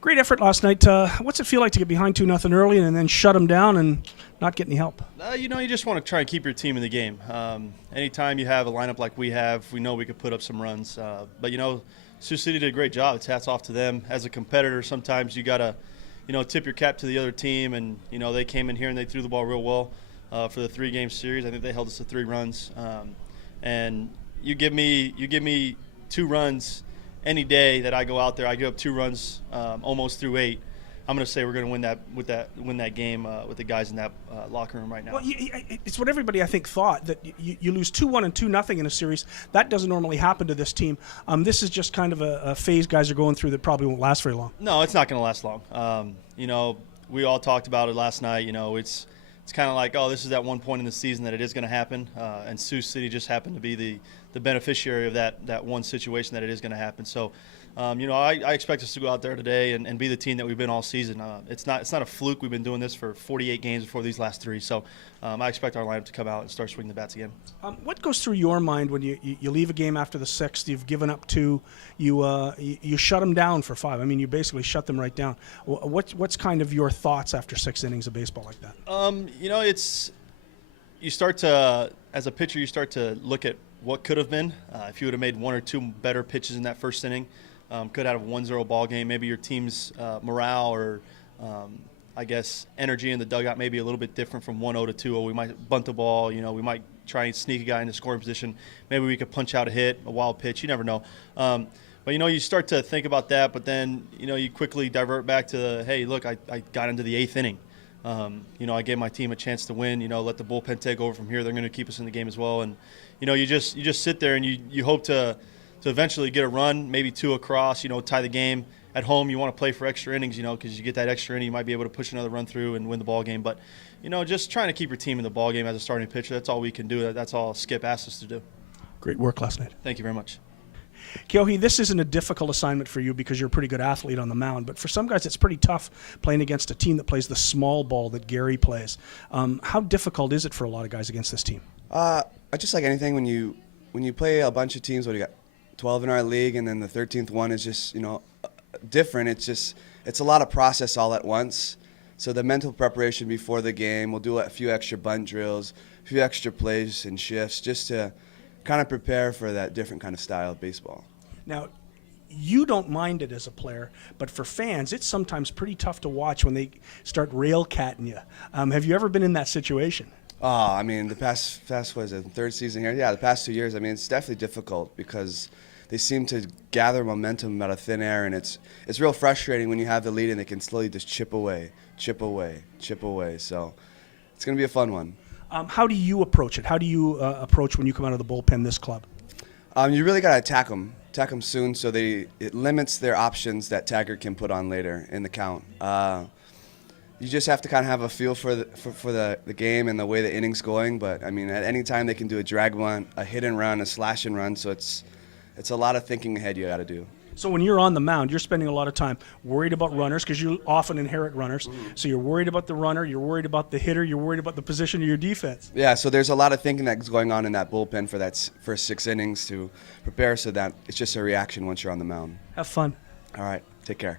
Great effort last night. What's it feel like to get behind 2-0 early and then shut them down and not get any help? You just want to try and keep your team in the game. Anytime you have a lineup like we have, we know we could put up some runs. But Sioux City did a great job. It's hats off to them. As a competitor, sometimes you got to, tip your cap to the other team. And, they came in here and they threw the ball real well for the 3-game series. I think they held us to 3 runs. And you give me 2 runs any day that I go out there, I give up 2 runs almost through 8. I'm going to say we're going to win that game with the guys in that locker room right now. Well, it's what everybody I think thought, that you lose 2-1 and 2-0 in a series. That doesn't normally happen to this team. This is just kind of a phase guys are going through that probably won't last very long. No, it's not going to last long. We all talked about it last night. It's kind of like, oh, this is that one point in the season that it is going to happen, and Sioux City just happened to be the beneficiary of that one situation that it is going to happen. So, I expect us to go out there today and be the team that we've been all season. It's not a fluke. We've been doing this for 48 games before these last 3. So, I expect our lineup to come out and start swinging the bats again. What goes through your mind when you leave a game after the 6th? You've given up 2. You shut them down for 5. I mean, you basically shut them right down. What's kind of your thoughts after 6 innings of baseball like that? You start to, as a pitcher, you start to look at what could have been. If you would have made 1 or 2 better pitches in that first inning, could have a 1-0 ball game. Maybe your team's morale or, energy in the dugout may be a little bit different from 1-0 to 2-0. We might bunt the ball. We might try and sneak a guy into scoring position. Maybe we could punch out a hit, a wild pitch. You never know. But, you start to think about that, but then, you quickly divert back to, hey, look, I got into the 8th inning. I gave my team a chance to win. Let the bullpen take over from here. They're going to keep us in the game as well. And you just sit there and you hope to eventually get a run, maybe 2 across. Tie the game. At home, you want to play for extra innings. Because you get that extra inning, you might be able to push another run through and win the ball game. But just trying to keep your team in the ball game as a starting pitcher. That's all we can do. That's all Skip asked us to do. Great work last night. Thank you very much. Kaohi, this isn't a difficult assignment for you because you're a pretty good athlete on the mound, but for some guys it's pretty tough playing against a team that plays the small ball that Gary plays. How difficult is it for a lot of guys against this team? Just like anything, when you play a bunch of teams, you got 12 in our league, and then the 13th one is just different. It's a lot of process all at once. So the mental preparation before the game, we'll do a few extra bunt drills, a few extra plays and shifts, just to kind of prepare for that different kind of style of baseball. Now, you don't mind it as a player, but for fans, it's sometimes pretty tough to watch when they start railcatting you. Have you ever been in that situation? The past was it, 3rd season here? Yeah, the past 2 years. It's definitely difficult because they seem to gather momentum out of thin air, and it's real frustrating when you have the lead and they can slowly just chip away. So it's going to be a fun one. How do you approach it? How do you approach when you come out of the bullpen this club? You really got to attack them soon so it limits their options that Taggart can put on later in the count. You just have to kind of have a feel for the game and the way the inning's going. But, at any time they can do a drag run, a hit and run, a slash and run. So it's a lot of thinking ahead you got to do. So when you're on the mound, you're spending a lot of time worried about runners because you often inherit runners. Mm-hmm. So you're worried about the runner, you're worried about the hitter, you're worried about the position of your defense. Yeah, so there's a lot of thinking that's going on in that bullpen for that first 6 innings to prepare so that it's just a reaction once you're on the mound. Have fun. All right, take care.